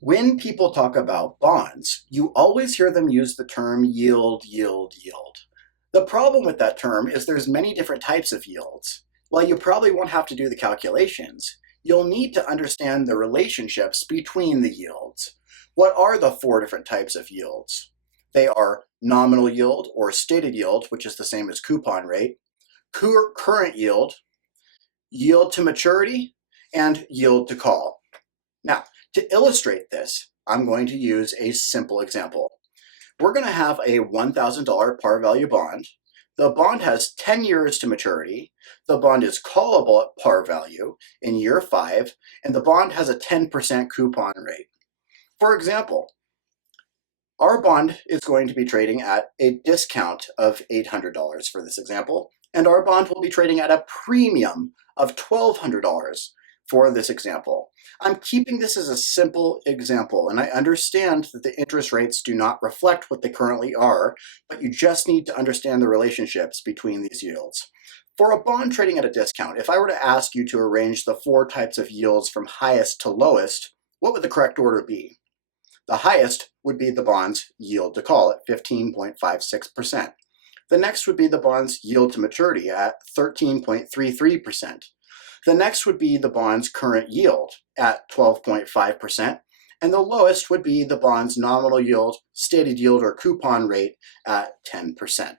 When people talk about bonds, you always hear them use the term yield, yield, yield. The problem with that term is there's many different types of yields. While you probably won't have to do the calculations, you'll need to understand the relationships between the yields. What are the four different types of yields? They are nominal yield or stated yield, which is the same as coupon rate, current yield, yield to maturity, and yield to call. Now, to illustrate this, I'm going to use a simple example. We're going to have a $1,000 par value bond. The bond has 10 years to maturity. The bond is callable at par value in year 5, and the bond has a 10% coupon rate. For example, our bond is going to be trading at a discount of $800 for this example, and our bond will be trading at a premium of $1,200 for this example. I'm keeping this as a simple example, and I understand that the interest rates do not reflect what they currently are, but you just need to understand the relationships between these yields. For a bond trading at a discount, if I were to ask you to arrange the four types of yields from highest to lowest, what would the correct order be? The highest would be the bond's yield to call at 15.56%. The next would be the bond's yield to maturity at 13.33%. The next would be the bond's current yield at 12.5%, and the lowest would be the bond's nominal yield, stated yield, or coupon rate at 10%.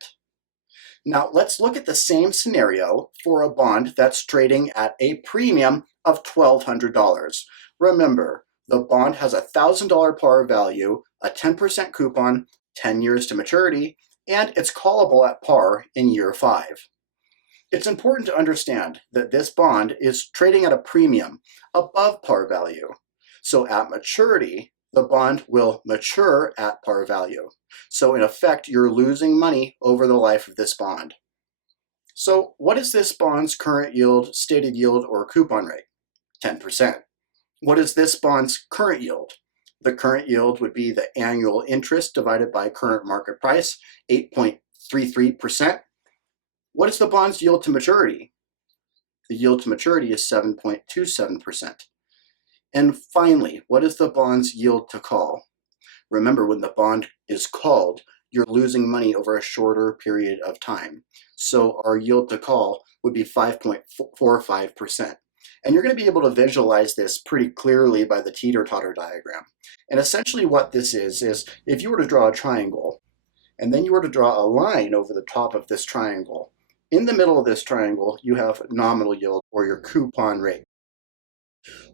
Now let's look at the same scenario for a bond that's trading at a premium of $1,200. Remember, the bond has a $1,000 par value, a 10% coupon, 10 years to maturity, and it's callable at par in year 5. It's important to understand that this bond is trading at a premium above par value. So at maturity, the bond will mature at par value. So in effect, you're losing money over the life of this bond. So what is this bond's current yield, stated yield, or coupon rate? 10%. What is this bond's current yield? The current yield would be the annual interest divided by current market price, 8.33%. What is the bond's yield to maturity? The yield to maturity is 7.27%. And finally, what is the bond's yield to call? Remember, when the bond is called, you're losing money over a shorter period of time. So our yield to call would be 5.45%. And you're going to be able to visualize this pretty clearly by the Teeter Totter diagram. And essentially what this is if you were to draw a triangle, and then you were to draw a line over the top of this triangle, in the middle of this triangle, you have nominal yield, or your coupon rate.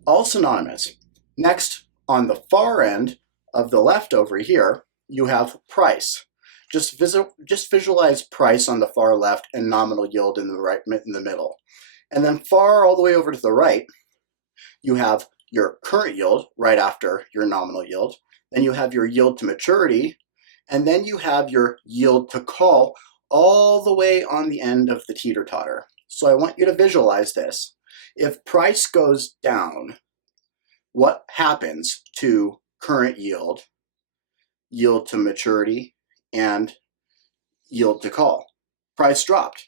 All synonymous. Next, on the far end of the left over here, you have price. Just visualize price on the far left and nominal yield in the middle. And then far all the way over to the right, you have your current yield right after your nominal yield. Then you have your yield to maturity, and then you have your yield to call all the way on the end of the teeter-totter. So I want you to visualize this. If price goes down, what happens to current yield, yield to maturity, and yield to call? Price dropped.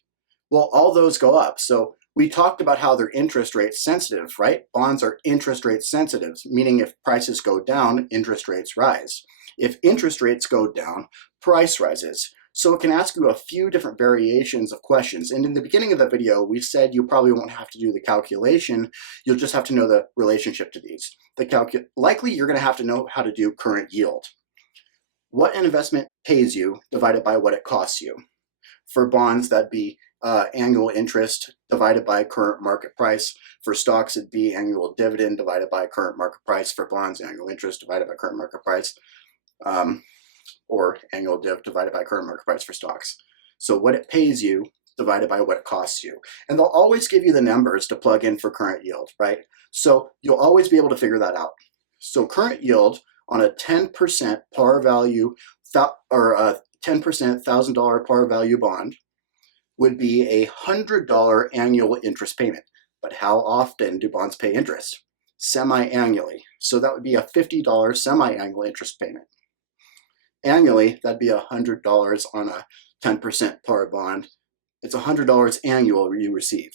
Well, all those go up. So we talked about how they're interest rate sensitive, right? Bonds are interest rate sensitive, meaning if prices go down, interest rates rise. If interest rates go down, price rises. So it can ask you a few different variations of questions. And in the beginning of the video, we said you probably won't have to do the calculation. You'll just have to know the relationship to these. Likely you're going to have to know how to do current yield. What an investment pays you divided by what it costs you. For bonds, that'd be annual interest divided by current market price. For stocks, it'd be annual dividend divided by current market price. For bonds, annual interest divided by current market price. Or annual div divided by current market price for stocks. So what it pays you divided by what it costs you. And they'll always give you the numbers to plug in for current yield, right? So you'll always be able to figure that out. So current yield on a 10% par value, or a 10% $1,000 par value bond would be a $100 annual interest payment. But how often do bonds pay interest? Semi-annually. So that would be a $50 semi-annual interest payment. Annually, that'd be $100 on a 10% par bond. It's $100 annual you receive.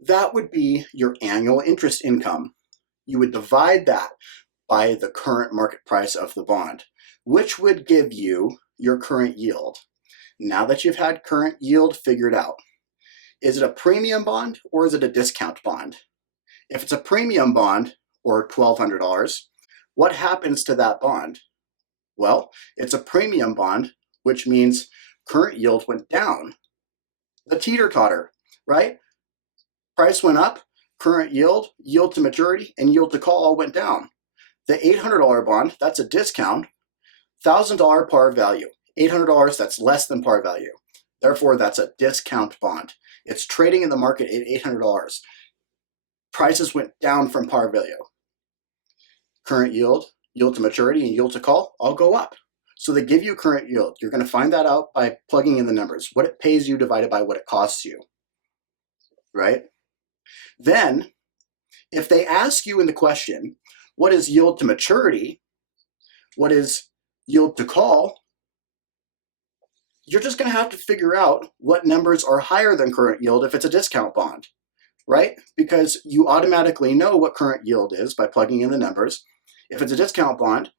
That would be your annual interest income. You would divide that by the current market price of the bond, which would give you your current yield. Now that you've had current yield figured out, is it a premium bond or is it a discount bond? If it's a premium bond, or $1,200, what happens to that bond? Well, it's a premium bond, which means current yield went down. The teeter-totter, right? Price went up, current yield, yield to maturity, and yield to call all went down. The $800 bond, that's a discount, $1,000 par value. $800, that's less than par value. Therefore, that's a discount bond. It's trading in the market at $800. Prices went down from par value. Current yield, yield to maturity, and yield to call all go up. So they give you current yield. You're going to find that out by plugging in the numbers. What it pays you divided by what it costs you, right? Then, if they ask you in the question, what is yield to maturity? What is yield to call? You're just going to have to figure out what numbers are higher than current yield if it's a discount bond, right? Because you automatically know what current yield is by plugging in the numbers. If it's a discount bond,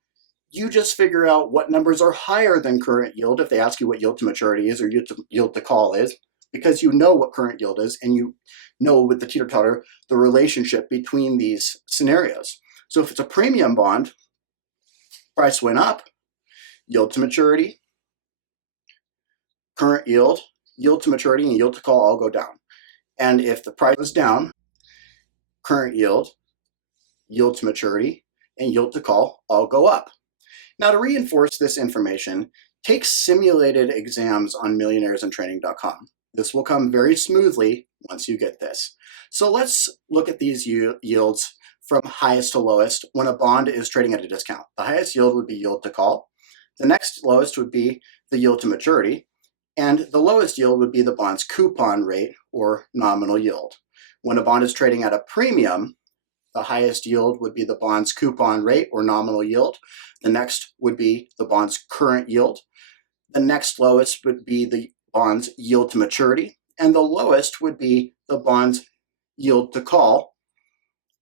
you just figure out what numbers are higher than current yield if they ask you what yield to maturity is or yield to call is, because you know what current yield is and you know with the teeter-totter the relationship between these scenarios. So if it's a premium bond, price went up, yield to maturity, current yield, yield to maturity, and yield to call all go down. And if the price is down, current yield, yield to maturity, and yield to call all go up. Now, to reinforce this information, take simulated exams on millionairesandtraining.com. This will come very smoothly once you get this. So let's look at these yields from highest to lowest when a bond is trading at a discount. The highest yield would be yield to call. The next lowest would be the yield to maturity. And the lowest yield would be the bond's coupon rate or nominal yield. When a bond is trading at a premium, the highest yield would be the bond's coupon rate or nominal yield. The next would be the bond's current yield. The next lowest would be the bond's yield to maturity. And the lowest would be the bond's yield to call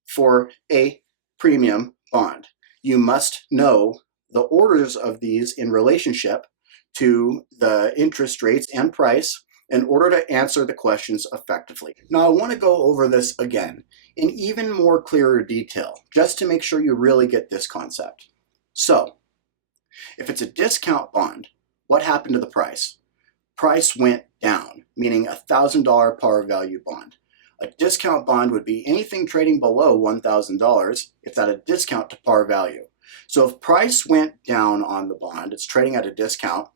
for a premium bond. You must know the orders of these in relationship to the interest rates and price in order to answer the questions effectively. Now, I want to go over this again in even more clearer detail, just to make sure you really get this concept. So, if it's a discount bond, what happened to the price? Price went down, meaning a $1,000 par value bond. A discount bond would be anything trading below $1,000. It's at a discount to par value. So if price went down on the bond, it's trading at a discount,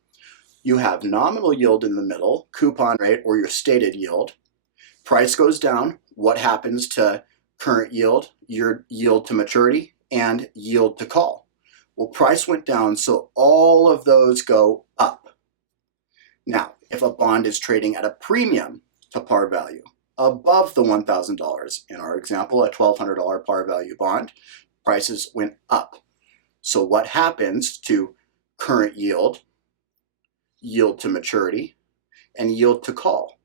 you have nominal yield in the middle, coupon rate, or your stated yield. Price goes down. What happens to current yield, your yield to maturity, and yield to call? Well, price went down, so all of those go up. Now, if a bond is trading at a premium to par value, above the $1,000, in our example, a $1,200 par value bond, prices went up. So what happens to current yield, yield to maturity, and yield to call?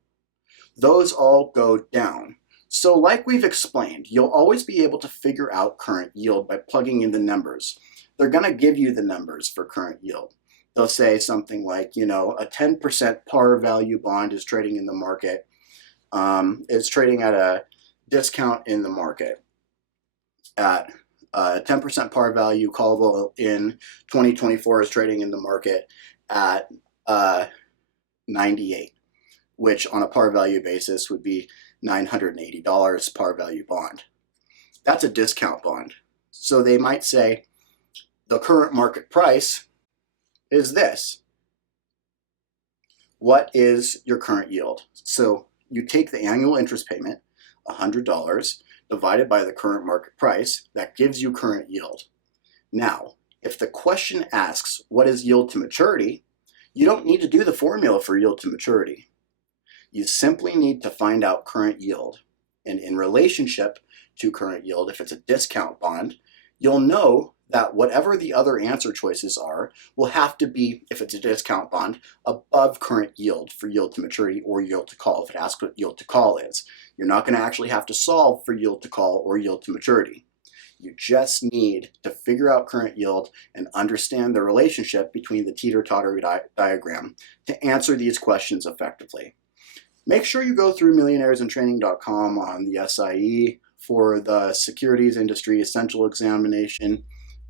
Those all go down. So like we've explained, you'll always be able to figure out current yield by plugging in the numbers. They're going to give you the numbers for current yield. They'll say something like, a 10% par value bond is trading in the market. It's trading at a discount in the market at 10% par value callable in 2024 is trading in the market at 98, which on a par value basis would be $980 par value bond. That's a discount bond. So they might say the current market price is this. What is your current yield? So you take the annual interest payment, $100, divided by the current market price, that gives you current yield. Now, if the question asks what is yield to maturity, you don't need to do the formula for yield to maturity. You simply need to find out current yield. And in relationship to current yield, if it's a discount bond, you'll know that whatever the other answer choices are will have to be, if it's a discount bond, above current yield for yield to maturity or yield to call, if it asks what yield to call is. You're not going to actually have to solve for yield to call or yield to maturity. You just need to figure out current yield and understand the relationship between the Teeter-Totter diagram to answer these questions effectively. Make sure you go through millionairesintraining.com on the SIE for the Securities Industry Essential Examination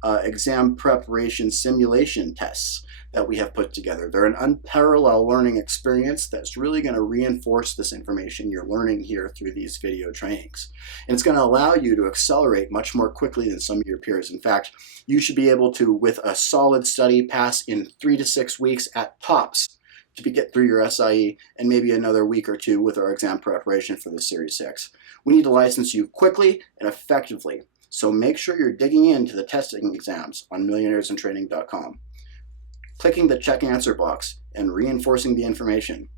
exam preparation simulation tests that we have put together. They're an unparalleled learning experience that's really going to reinforce this information you're learning here through these video trainings. And it's going to allow you to accelerate much more quickly than some of your peers. In fact, you should be able to, with a solid study, pass in 3 to 6 weeks at tops to get through your SIE, and maybe another week or two with our exam preparation for the Series 6. We need to license you quickly and effectively, so make sure you're digging into the testing exams on millionairesintraining.com, clicking the check answer box and reinforcing the information.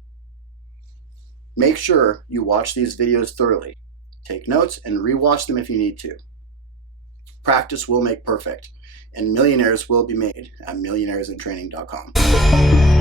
Make sure you watch these videos thoroughly. Take notes and rewatch them if you need to. Practice will make perfect, and millionaires will be made at millionairesintraining.com.